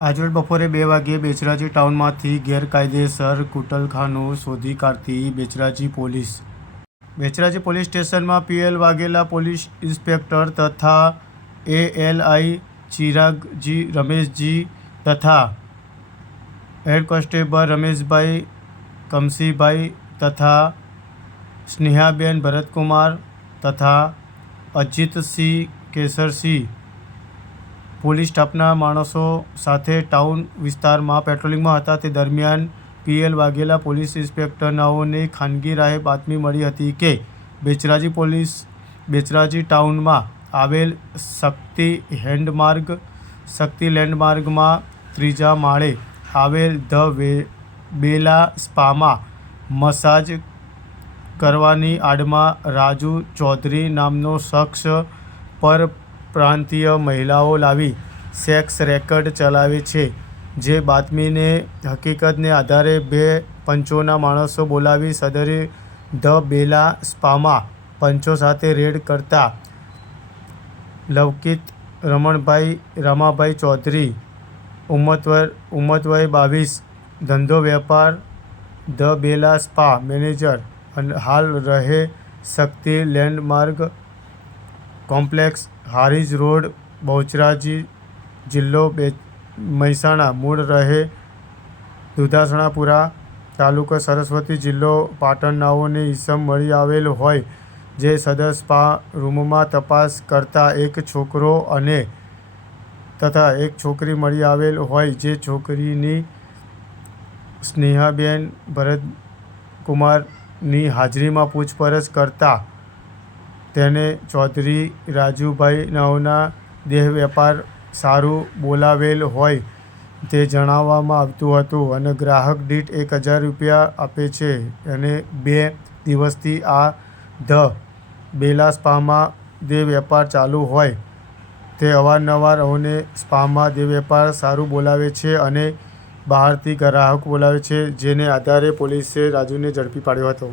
આજરોજ બપોરે બે વાગ્યે બેચરાજી ટાઉનમાંથી ગેરકાયદેસર કુટલખાનું શોધી કાઢતી બેચરાજી પોલીસ. બેચરાજી પોલીસ સ્ટેશનમાં પીએલ વાઘેલા પોલીસ ઇન્સ્પેક્ટર તથા એએલઆઈ ચિરાગજી રમેશજી તથા હેડ કોન્સ્ટેબલ રમેશભાઈ કમસીભાઈ તથા સ્નેહાબેન ભરતકુમાર તથા અજીતસિંહ કેસરસિંહ પોલીસ સ્ટાફના માણસો સાથે ટાઉન વિસ્તારમાં પેટ્રોલિંગમાં હતા. તે દરમિયાન પીએલ વાઘેલા પોલીસ ઇન્સ્પેક્ટરનાઓને ખાનગી રાહે બાતમી મળી હતી કે બેચરાજી પોલીસ બેચરાજી ટાઉનમાં આવેલ શક્તિ હેન્ડમાર્ગ, શક્તિ લેન્ડમાર્ગમાં ત્રીજા માળે આવેલ ધ વે, બેલા સ્પામાં મસાજ કરવાની આડમાં રાજુ ચૌધરી નામનો શખ્સ પરપ્રાંતીય મહિલાઓ લાવી સેક્સ રેકેટ ચલાવે છે. જે બાતમીને હકીકતને આધારે બે પંચોના માણસો બોલાવી સદરે ધ બેલા સ્પામાં પંચો સાથે રેડ કરતા લવકિત રમણભાઈ, રમાભાઈ ચૌધરી, ઉમતવર, ઉમતવય બાવીસ, ધંધો વેપાર, ધ બેલા સ્પા મેનેજર, અને હાલ રહે Shakti landmark complex, Harij road, Bahucharaji જિલ્લો, બે, મહેસાણા. મૂળ રહે દુધાસણાપુરા તાલુકો સરસ્વતી જિલ્લો, પાટણ નાઓની ઈસમ મળી આવેલ હોય, જે સદર સ્પા રૂમમાં તપાસ કરતા એક છોકરો અને તથા એક છોકરી મળી આવેલ હોય, જે છોકરીની સ્નેહાબેન ભરતકુમારની હાજરીમાં પૂછપરછ કરતા તેને ચૌધરી રાજુભાઈ નાઓના દેહ વેપાર સારું બોલાવેલ હોય તે જણાવવામાં આવતું હતું અને ગ્રાહક દીઠ એક હજાર રૂપિયા આપે છે અને બે દિવસથી આ ધ બેલા સ્પામાં દેહ વેપાર ચાલુ હોય. તે અવારનવાર અવને સ્પામાં દેહ વેપાર સારું બોલાવે છે અને બહારથી ગ્રાહક બોલાવે છે, જેને આધારે પોલીસે રાજુને ઝડપી પાડ્યો હતો.